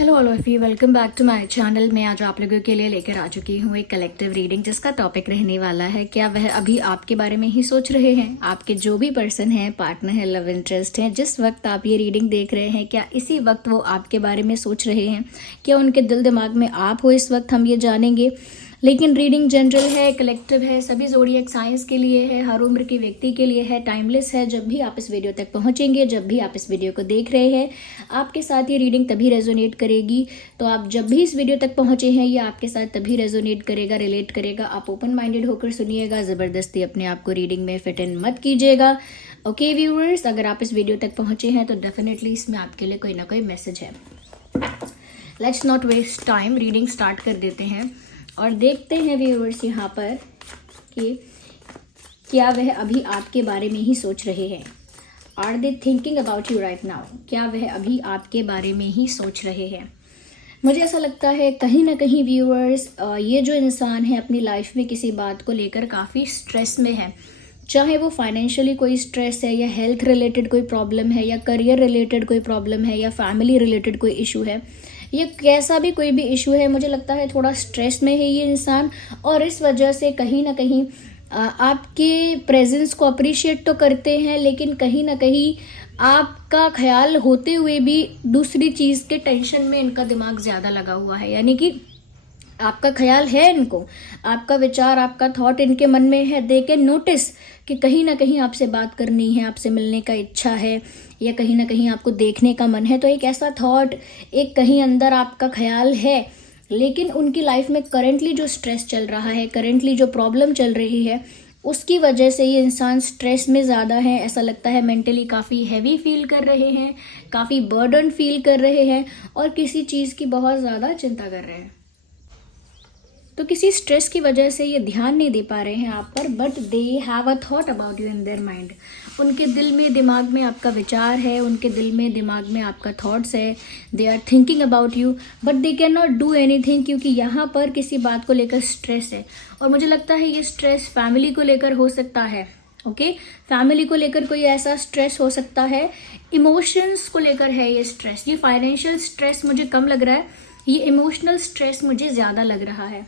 Hello all of you, welcome back to my channel. मैं आज आप लोगों के लिए लेकर आ चुकी हूँ एक कलेक्टिव रीडिंग जिसका टॉपिक रहने वाला है क्या वह अभी आपके बारे में ही सोच रहे हैं। आपके जो भी पर्सन है, पार्टनर है, लव इंटरेस्ट है, जिस वक्त आप ये रीडिंग देख रहे हैं क्या इसी वक्त वो आपके बारे में सोच रहे हैं, क्या उनके दिल दिमाग में आप हो इस वक्त, हम ये जानेंगे। लेकिन रीडिंग जनरल है, कलेक्टिव है, सभी ज़ोडिएक साइंस के लिए है, हर उम्र के व्यक्ति के लिए है, टाइमलेस है। जब भी आप इस वीडियो तक पहुंचेंगे, जब भी आप इस वीडियो को देख रहे हैं, आपके साथ ये रीडिंग तभी रेजोनेट करेगी। तो आप जब भी इस वीडियो तक पहुंचे हैं, ये आपके साथ तभी रेजोनेट करेगा, रिलेट करेगा। आप ओपन माइंडेड होकर सुनिएगा, ज़बरदस्ती अपने आप को रीडिंग में फिट इन मत कीजिएगा। ओके व्यूअर्स, अगर आप इस वीडियो तक पहुंचे हैं तो डेफिनेटली इसमें आपके लिए कोई ना कोई मैसेज है। Let's not waste time, reading start कर देते हैं और देखते हैं व्यूअर्स यहाँ पर कि क्या वह अभी आपके बारे में ही सोच रहे हैं। Are they thinking about you right now? क्या वह अभी आपके बारे में ही सोच रहे हैं? मुझे ऐसा लगता है कहीं ना कहीं व्यूअर्स, ये जो इंसान है अपनी लाइफ में किसी बात को लेकर काफ़ी स्ट्रेस में है। चाहे वो फाइनेंशियली कोई स्ट्रेस है, या हेल्थ रिलेटेड कोई प्रॉब्लम है, या करियर रिलेटेड कोई प्रॉब्लम है, या फैमिली रिलेटेड कोई इशू है, ये कैसा भी कोई भी इशू है, मुझे लगता है थोड़ा स्ट्रेस में है ये इंसान। और इस वजह से कहीं ना कहीं आपके प्रेजेंस को अप्रिशिएट तो करते हैं, लेकिन कहीं ना कहीं आपका ख्याल होते हुए भी दूसरी चीज़ के टेंशन में इनका दिमाग ज़्यादा लगा हुआ है। यानी कि आपका ख्याल है इनको, आपका विचार, आपका थॉट इनके मन में है। दे कैन नोटिस कि कहीं ना कहीं आपसे बात करनी है, आपसे मिलने का इच्छा है, या कहीं ना कहीं आपको देखने का मन है। तो एक ऐसा थॉट, एक कहीं अंदर आपका ख्याल है। लेकिन उनकी लाइफ में करेंटली जो स्ट्रेस चल रहा है, करेंटली जो प्रॉब्लम चल रही है, उसकी वजह से ये इंसान स्ट्रेस में ज़्यादा है। ऐसा लगता है मेंटली काफ़ी हैवी फील कर रहे हैं, काफ़ी बर्डन फील कर रहे हैं, और किसी चीज़ की बहुत ज़्यादा चिंता कर रहे हैं। तो किसी स्ट्रेस की वजह से ये ध्यान नहीं दे पा रहे हैं आप पर, but they have a thought about you in their mind. उनके दिल में, दिमाग में आपका विचार है, उनके दिल में, दिमाग में आपका थॉट्स है। They are thinking about you, but they can not do anything, क्योंकि यहाँ पर किसी बात को लेकर स्ट्रेस है। और मुझे लगता है ये स्ट्रेस फैमिली को लेकर हो सकता है। ओके, फैमिली को लेकर कोई ऐसा स्ट्रेस हो सकता है, इमोशंस को लेकर है ये स्ट्रेस। ये फाइनेंशियल स्ट्रेस मुझे कम लग रहा है, ये इमोशनल स्ट्रेस मुझे ज़्यादा लग रहा है।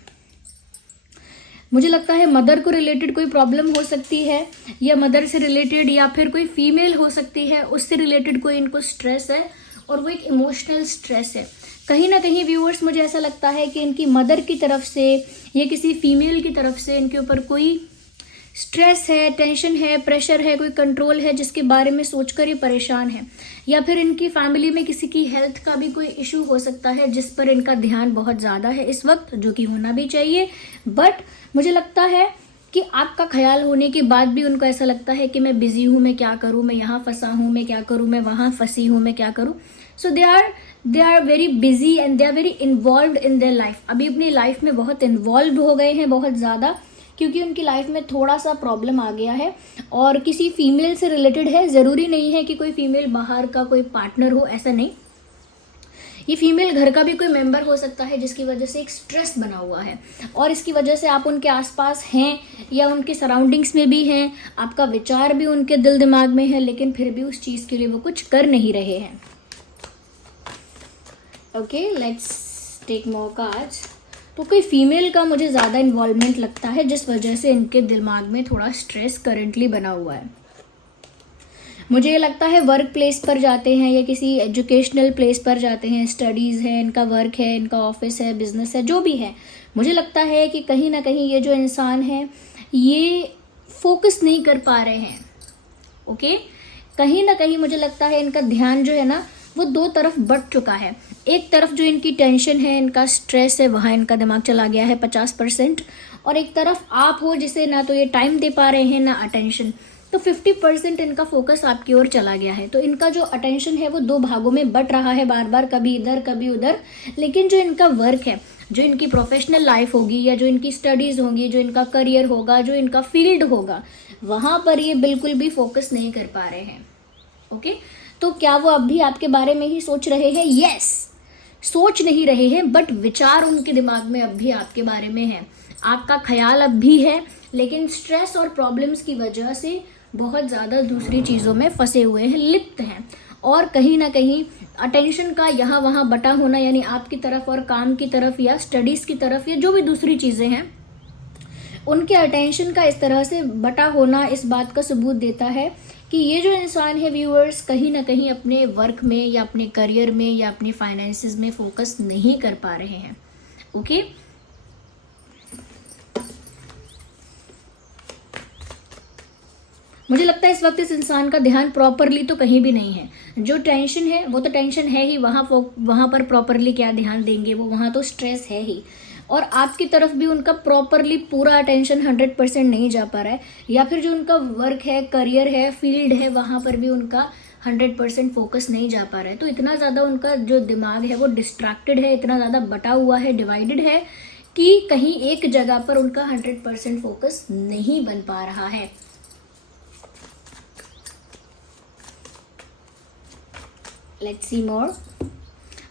मुझे लगता है मदर को रिलेटेड कोई प्रॉब्लम हो सकती है, या मदर से रिलेटेड, या फिर कोई फीमेल हो सकती है, उससे रिलेटेड कोई इनको स्ट्रेस है, और वो एक इमोशनल स्ट्रेस है। कहीं ना कहीं व्यूअर्स, मुझे ऐसा लगता है कि इनकी मदर की तरफ से या किसी फीमेल की तरफ से इनके ऊपर कोई स्ट्रेस है, टेंशन है, प्रेशर है, कोई कंट्रोल है जिसके बारे में सोचकर ये परेशान है। या फिर इनकी फैमिली में किसी की हेल्थ का भी कोई इशू हो सकता है जिस पर इनका ध्यान बहुत ज़्यादा है इस वक्त, जो कि होना भी चाहिए। बट मुझे लगता है कि आपका ख्याल होने के बाद भी उनको ऐसा लगता है कि मैं बिजी हूँ, मैं क्या करूँ, मैं यहाँ फंसा हूँ, मैं क्या करूँ, मैं वहाँ फंसी हूँ, मैं क्या करूँ। So they are very busy and they are very involve in their life. अभी अपनी लाइफ में बहुत इन्वॉल्व हो गए हैं, बहुत ज़्यादा, क्योंकि उनकी लाइफ में थोड़ा सा प्रॉब्लम आ गया है और किसी फीमेल से रिलेटेड है। ज़रूरी नहीं है कि कोई फीमेल बाहर का कोई पार्टनर हो, ऐसा नहीं। ये फीमेल घर का भी कोई मेंबर हो सकता है जिसकी वजह से एक स्ट्रेस बना हुआ है, और इसकी वजह से आप उनके आसपास हैं या उनके सराउंडिंग्स में भी हैं, आपका विचार भी उनके दिल दिमाग में है, लेकिन फिर भी उस चीज़ के लिए वो कुछ कर नहीं रहे हैं। Okay, let's take more cards. तो कोई फीमेल का मुझे ज़्यादा इन्वॉल्वमेंट लगता है, जिस वजह से इनके दिमाग में थोड़ा स्ट्रेस करेंटली बना हुआ है। मुझे ये लगता है वर्क प्लेस पर जाते हैं या किसी एजुकेशनल प्लेस पर जाते हैं, स्टडीज़ है, इनका वर्क है, इनका ऑफिस है, बिजनेस है, जो भी है। मुझे लगता है कि कहीं ना कहीं ये जो इंसान है ये फोकस नहीं कर पा रहे हैं। ओके, कहीं ना कहीं मुझे लगता है इनका ध्यान जो है ना वो दो तरफ बट चुका है। एक तरफ जो इनकी टेंशन है, इनका स्ट्रेस है, वहाँ इनका दिमाग चला गया है 50%, और एक तरफ आप हो जिसे ना तो ये टाइम दे पा रहे हैं ना अटेंशन। तो 50% इनका फोकस आपकी ओर चला गया है। तो इनका जो अटेंशन है वो दो भागों में बट रहा है बार बार, कभी इधर कभी उधर। लेकिन जो इनका वर्क है, जो इनकी प्रोफेशनल लाइफ होगी, या जो इनकी स्टडीज़ होंगी, जो इनका करियर होगा, जो इनका फील्ड होगा, वहाँ पर ये बिल्कुल भी फोकस नहीं कर पा रहे हैं। ओके, तो क्या वो अब भी आपके बारे में ही सोच रहे हैं? यस, सोच नहीं रहे हैं, बट विचार उनके दिमाग में अब भी आपके बारे में है, आपका ख्याल अब भी है, लेकिन स्ट्रेस और प्रॉब्लम्स की वजह से बहुत ज़्यादा दूसरी चीज़ों में फंसे हुए हैं, लिप्त हैं। और कहीं ना कहीं अटेंशन का यहाँ वहाँ बटा होना, यानी आपकी तरफ और काम की तरफ या स्टडीज़ की तरफ या जो भी दूसरी चीज़ें हैं, उनके अटेंशन का इस तरह से बटा होना इस बात का सबूत देता है कि ये जो इंसान है व्यूअर्स, कहीं ना कहीं अपने वर्क में या अपने करियर में या अपने फाइनेंसेस में फोकस नहीं कर पा रहे हैं। ओके, मुझे लगता है इस वक्त इस इंसान का ध्यान प्रॉपरली तो कहीं भी नहीं है। जो टेंशन है वो तो टेंशन है ही, वहाँ पर प्रॉपरली क्या ध्यान देंगे वो, वहाँ तो स्ट्रेस है ही। और आपकी तरफ भी उनका प्रॉपरली पूरा अटेंशन 100% नहीं जा पा रहा है, या फिर जो उनका वर्क है, करियर है, फील्ड है, वहाँ पर भी उनका 100% फोकस नहीं जा पा रहा है। तो इतना ज़्यादा उनका जो दिमाग है वो डिस्ट्रैक्टेड है, इतना ज़्यादा बटा हुआ है, डिवाइडेड है कि कहीं एक जगह पर उनका 100% फोकस नहीं बन पा रहा है। लेट्स सी मोर।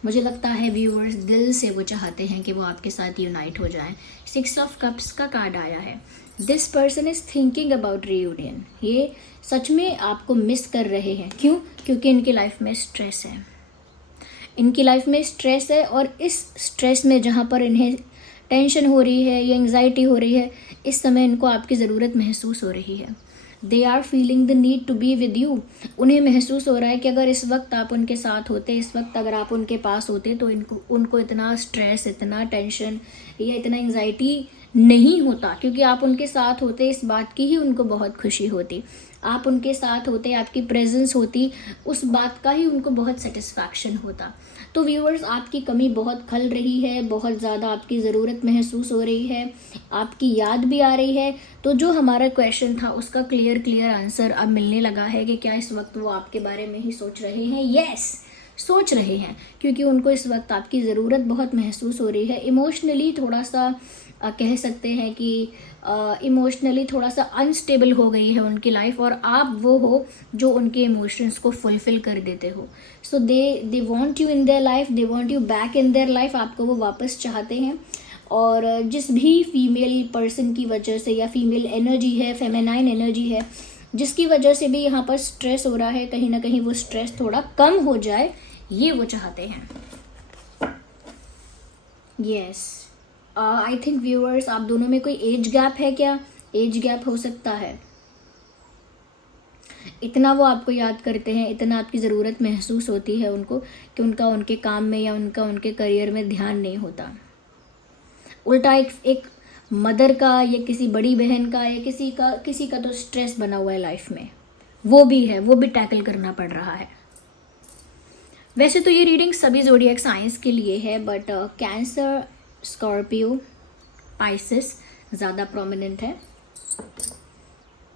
मुझे लगता है व्यूअर्स दिल से वो चाहते हैं कि वो आपके साथ यूनाइट हो जाएं। 6 ऑफ कप्स का कार्ड आया है। This person is thinking about reunion. ये सच में आपको मिस कर रहे हैं। क्यों? क्योंकि इनकी लाइफ में स्ट्रेस है। इनकी लाइफ में स्ट्रेस है, और इस स्ट्रेस में जहाँ पर इन्हें टेंशन हो रही है या एंग्जाइटी हो रही है, इस समय इनको आपकी ज़रूरत महसूस हो रही है। They are feeling the need to be with you. उन्हें महसूस हो रहा है कि अगर इस वक्त आप उनके साथ होते, इस वक्त अगर आप उनके पास होते, तो उनको इतना स्ट्रेस, इतना टेंशन या इतना एंग्जाइटी नहीं होता, क्योंकि आप उनके साथ होते, इस बात की ही उनको बहुत खुशी होती। आप उनके साथ होते, आपकी प्रेजेंस होती, उस बात का ही उनको बहुत सेटिस्फैक्शन होता। तो व्यूअर्स, आपकी कमी बहुत खल रही है, बहुत ज़्यादा आपकी ज़रूरत महसूस हो रही है, आपकी याद भी आ रही है। तो जो हमारा क्वेश्चन था उसका क्लियर आंसर अब मिलने लगा है कि क्या इस वक्त वो आपके बारे में ही सोच रहे हैं। यस, सोच रहे हैं, क्योंकि उनको इस वक्त आपकी ज़रूरत बहुत महसूस हो रही है। इमोशनली थोड़ा सा कह सकते हैं कि इमोशनली थोड़ा सा अनस्टेबल हो गई है उनकी लाइफ, और आप वो हो जो उनके इमोशंस को फुलफिल कर देते हो। So they want you in their life, they want you back in their life. आपको वो वापस चाहते हैं। और जिस भी फीमेल पर्सन की वजह से, या फीमेल एनर्जी है, फेमिनाइन एनर्जी है, जिसकी वजह से भी यहाँ पर स्ट्रेस हो रहा है, कहीं ना कहीं वो स्ट्रेस थोड़ा कम हो जाए, ये वो चाहते हैं। यस, आई थिंक व्यूअर्स, आप दोनों में कोई एज गैप है क्या? एज गैप हो सकता है। इतना वो आपको याद करते हैं, इतना आपकी ज़रूरत महसूस होती है उनको, कि उनका उनके काम में या उनके करियर में ध्यान नहीं होता। उल्टा एक मदर का या किसी बड़ी बहन का या किसी का तो स्ट्रेस बना हुआ है लाइफ में, वो भी है, वो भी टैकल करना पड़ रहा है। वैसे तो ये रीडिंग सभी ज़ोडिएक साइंस के लिए है, बट कैंसर, स्कॉर्पियो, पाइसेस ज़्यादा प्रोमिनेंट है।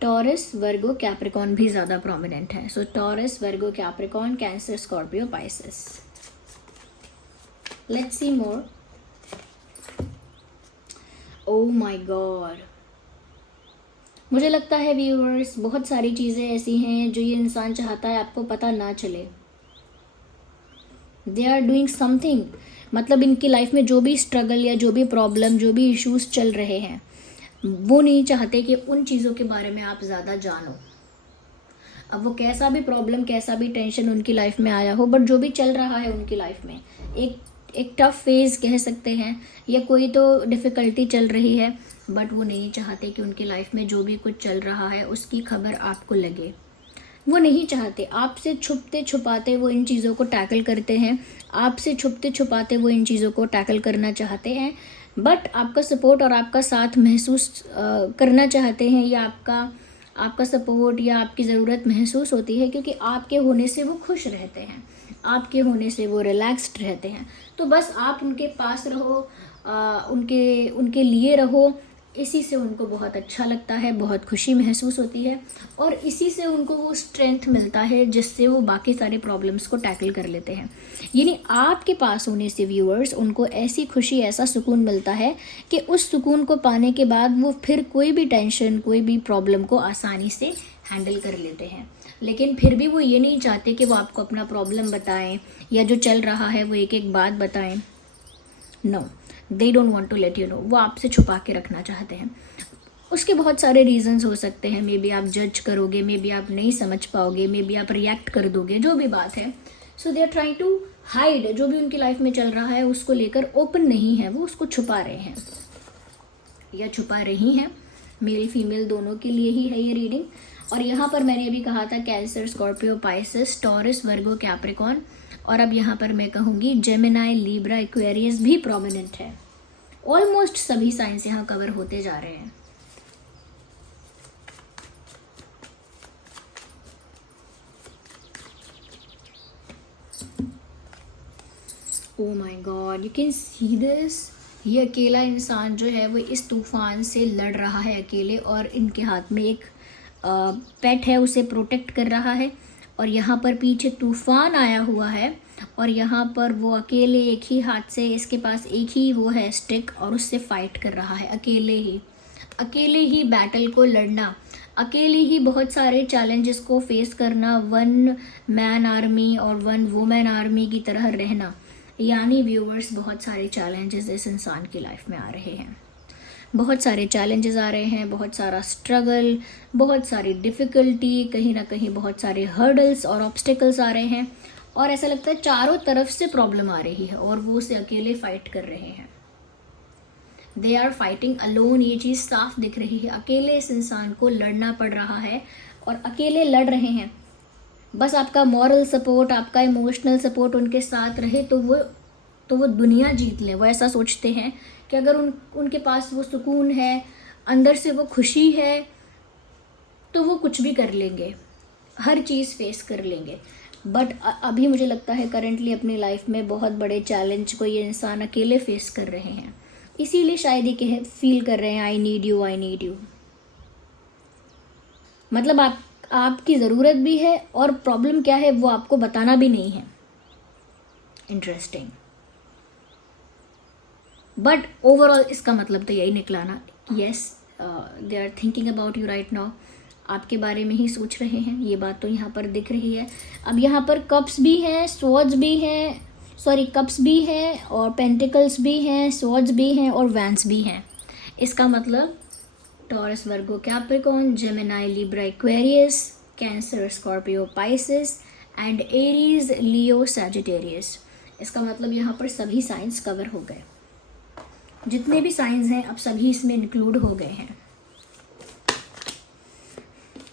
टॉरस, वर्गो, कैप्रिकॉन भी ज़्यादा प्रोमिनेंट है। So Taurus, Virgo, Capricorn, Cancer, Scorpio, Pisces. Let's see more. Oh my God, मुझे लगता है व्यूअर्स बहुत सारी चीज़ें ऐसी हैं जो ये इंसान चाहता है आपको पता ना चले। दे आर डूइंग समथिंग, मतलब इनकी लाइफ में जो भी स्ट्रगल या जो भी प्रॉब्लम, जो भी इश्यूज चल रहे हैं, वो नहीं चाहते कि उन चीज़ों के बारे में आप ज़्यादा जानो। अब वो कैसा भी प्रॉब्लम, कैसा भी टेंशन उनकी लाइफ में आया हो, बट जो भी चल रहा है उनकी लाइफ में, एक टफ फेज़ कह सकते हैं, या कोई तो डिफ़िकल्टी चल रही है, बट वो नहीं चाहते कि उनकी लाइफ में जो भी कुछ चल रहा है उसकी खबर आपको लगे। वो नहीं चाहते। आपसे छुपते छुपाते वो इन चीज़ों को टैकल करते हैं, आपसे छुपते छुपाते वो इन चीज़ों को टैकल करना चाहते हैं, बट आपका सपोर्ट और आपका साथ महसूस करना चाहते हैं, या आपका सपोर्ट या आपकी ज़रूरत महसूस होती है, क्योंकि आपके होने से वो खुश रहते हैं, आपके होने से वो रिलैक्स्ड रहते हैं। तो बस आप उनके पास रहो, उनके लिए रहो, इसी से उनको बहुत अच्छा लगता है, बहुत खुशी महसूस होती है, और इसी से उनको वो स्ट्रेंथ मिलता है जिससे वो बाकी सारे प्रॉब्लम्स को टैकल कर लेते हैं। यानी आपके पास होने से व्यूअर्स उनको ऐसी खुशी, ऐसा सुकून मिलता है कि उस सुकून को पाने के बाद वो फिर कोई भी टेंशन, कोई भी प्रॉब्लम को आसानी से हैंडल कर लेते हैं। लेकिन फिर भी वो ये नहीं चाहते कि वो आपको अपना प्रॉब्लम बताएं या जो चल रहा है वो एक एक बात बताएं। No, they don't want to let you know. वो आपसे छुपा के रखना चाहते हैं। उसके बहुत सारे रीजंस हो सकते हैं। मे बी आप जज करोगे, मे बी आप नहीं समझ पाओगे, मे बी आप रिएक्ट कर दोगे, जो भी बात है। So they are trying to hide, जो भी उनकी लाइफ में चल रहा है उसको लेकर ओपन नहीं है, वो उसको छुपा रहे हैं या छुपा रही हैं। मेल फीमेल दोनों के लिए ही है ये रीडिंग। और यहाँ पर मैंने अभी कहा था Cancer, Scorpio, Pisces, Taurus, Virgo, Capricorn, और अब यहाँ पर मैं कहूँगी जेमिनाई, लीब्रा, एक्वेरियस भी प्रोमिनेंट है। ऑलमोस्ट सभी साइंस यहाँ कवर होते जा रहे हैं। Oh my God, you can see this. ये अकेला इंसान जो है वो इस तूफान से लड़ रहा है अकेले, और इनके हाथ में एक पेट है, उसे प्रोटेक्ट कर रहा है। और यहाँ पर पीछे तूफान आया हुआ है, और यहाँ पर वो अकेले एक ही हाथ से, इसके पास एक ही वो है स्टिक, और उससे फाइट कर रहा है अकेले ही बैटल को लड़ना, अकेले ही बहुत सारे चैलेंजेस को फेस करना, वन मैन आर्मी और वन वुमेन आर्मी की तरह रहना। यानी व्यूअर्स, बहुत सारे चैलेंजेस इस इंसान की लाइफ में आ रहे हैं, बहुत सारे चैलेंजेस आ रहे हैं, बहुत सारा स्ट्रगल, बहुत सारी डिफ़िकल्टी, कहीं ना कहीं बहुत सारे हर्डल्स और ऑब्स्टिकल्स आ रहे हैं। और ऐसा लगता है चारों तरफ से प्रॉब्लम आ रही है और वो उसे अकेले फाइट कर रहे हैं। दे आर फाइटिंग अलोन, ये चीज़ साफ दिख रही है। अकेले इस इंसान को लड़ना पड़ रहा है और अकेले लड़ रहे हैं। बस आपका मॉरल सपोर्ट, आपका इमोशनल सपोर्ट उनके साथ रहे तो वो दुनिया जीत ले। वो ऐसा सोचते हैं कि अगर उनके पास वो सुकून है, अंदर से वो खुशी है, तो वो कुछ भी कर लेंगे, हर चीज़ फेस कर लेंगे। बट अभी मुझे लगता है करंटली अपनी लाइफ में बहुत बड़े चैलेंज को ये इंसान अकेले फेस कर रहे हैं, इसीलिए शायद ये फील कर रहे हैं आई नीड यू। मतलब आपकी ज़रूरत भी है और प्रॉब्लम क्या है वो आपको बताना भी नहीं है। इंटरेस्टिंग। बट ओवरऑल इसका मतलब तो यही निकला ना, yes they are thinking about you right now, आपके बारे में ही सोच रहे हैं, ये बात तो यहाँ पर दिख रही है। अब यहाँ पर कप्स भी हैं, स्वॉर्ड्स भी हैं, कप्स भी हैं और पेंटिकल्स भी हैं, स्वॉर्ड्स भी हैं और वैंस भी हैं। इसका मतलब taurus, Virgo, Capricorn, Gemini, Libra, Aquarius, cancer, Scorpio, Pisces and Aries, Leo, Sagittarius. इसका मतलब यहाँ पर सभी साइंस कवर हो गए, जितने भी साइंस हैं अब सभी इसमें इंक्लूड हो गए हैं।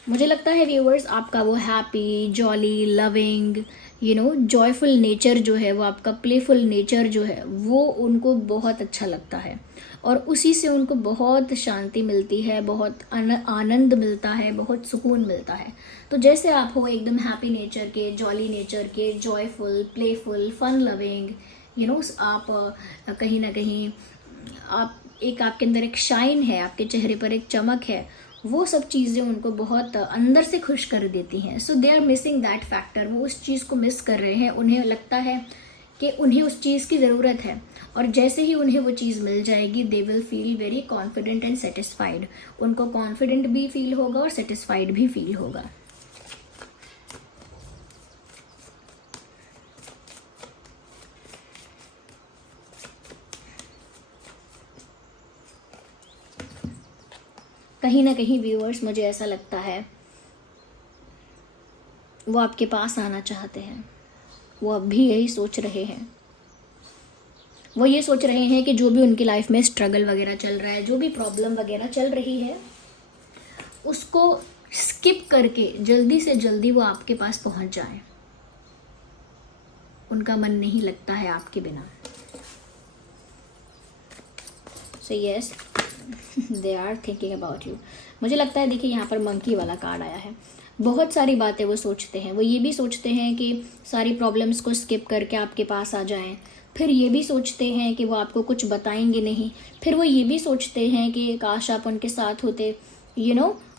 मुझे लगता है व्यूअर्स, आपका वो happy, jolly, loving, joyful nature जो है, वो आपका प्लेफुल नेचर जो है, वो उनको बहुत अच्छा लगता है और उसी से उनको बहुत शांति मिलती है, बहुत आनंद मिलता है, बहुत सुकून मिलता है। तो जैसे आप हो एकदम हैप्पी नेचर के, जॉली नेचर के, जॉयफुल, प्लेफुल, फन लविंग, आप कहीं ना कहीं आपके अंदर एक शाइन है, आपके चेहरे पर एक चमक है, वो सब चीज़ें उनको बहुत अंदर से खुश कर देती हैं। So they are missing that factor, वो उस चीज़ को मिस कर रहे हैं। उन्हें लगता है कि उन्हें उस चीज़ की ज़रूरत है और जैसे ही उन्हें वो चीज़ मिल जाएगी they will feel very confident and satisfied. उनको कॉन्फिडेंट भी फील होगा और सेटिस्फाइड भी फील होगा। कहीं ना कहीं व्यूअर्स, मुझे ऐसा लगता है वो आपके पास आना चाहते हैं, वो अब भी यही सोच रहे हैं। वो ये सोच रहे हैं कि जो भी उनकी लाइफ में स्ट्रगल वगैरह चल रहा है, जो भी प्रॉब्लम वगैरह चल रही है, उसको स्किप करके जल्दी से जल्दी वो आपके पास पहुंच जाए। उनका मन नहीं लगता है आपके बिना। So yes, they are thinking about you. मुझे लगता है, देखिए यहाँ पर मंकी वाला कार्ड आया है। बहुत सारी बातें वो सोचते हैं। वो ये भी सोचते हैं कि सारी प्रॉब्लम्स को स्किप करके आपके पास आ जाएं। फिर ये भी सोचते हैं कि वो आपको कुछ बताएंगे नहीं। फिर वो ये भी सोचते हैं कि काश आप उनके साथ होते।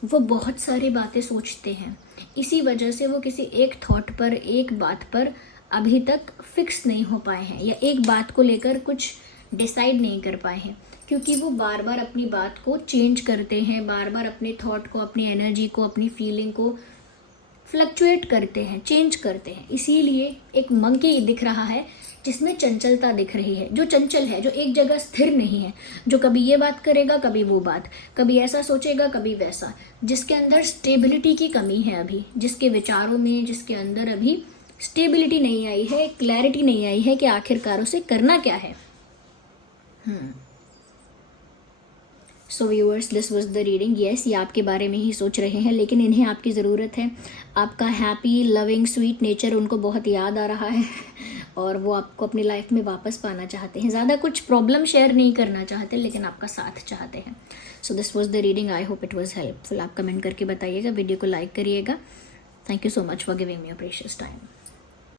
वो बहुत सारी बातें सोचते हैं। इसी वजह से वो किसी एक थॉट पर, एक बात पर अभी तक फिक्स नहीं हो पाए हैं या एक बात को लेकर कुछ डिसाइड नहीं कर पाए हैं, क्योंकि वो बार बार अपनी बात को चेंज करते हैं, बार बार अपने थॉट को, अपनी एनर्जी को, अपनी फीलिंग को फ्लक्चुएट करते हैं, चेंज करते हैं। इसीलिए एक मंकी दिख रहा है जिसमें चंचलता दिख रही है, जो चंचल है, जो एक जगह स्थिर नहीं है, जो कभी ये बात करेगा कभी वो बात, कभी ऐसा सोचेगा कभी वैसा, जिसके अंदर स्टेबिलिटी की कमी है अभी, जिसके विचारों में, जिसके अंदर अभी स्टेबिलिटी नहीं आई है, क्लैरिटी नहीं आई है कि आखिरकार उसे करना क्या है। So viewers, this was the reading. Yes, ये आपके बारे में ही सोच रहे हैं, लेकिन इन्हें आपकी ज़रूरत है। आपका हैप्पी लविंग स्वीट नेचर उनको बहुत याद आ रहा है और वो आपको अपनी लाइफ में वापस पाना चाहते हैं। ज़्यादा कुछ प्रॉब्लम शेयर नहीं करना चाहते, लेकिन आपका साथ चाहते हैं। So this was the reading. I hope it was helpful. आप कमेंट करके बताइएगा, वीडियो को लाइक करिएगा। Thank you so much for giving me your precious time.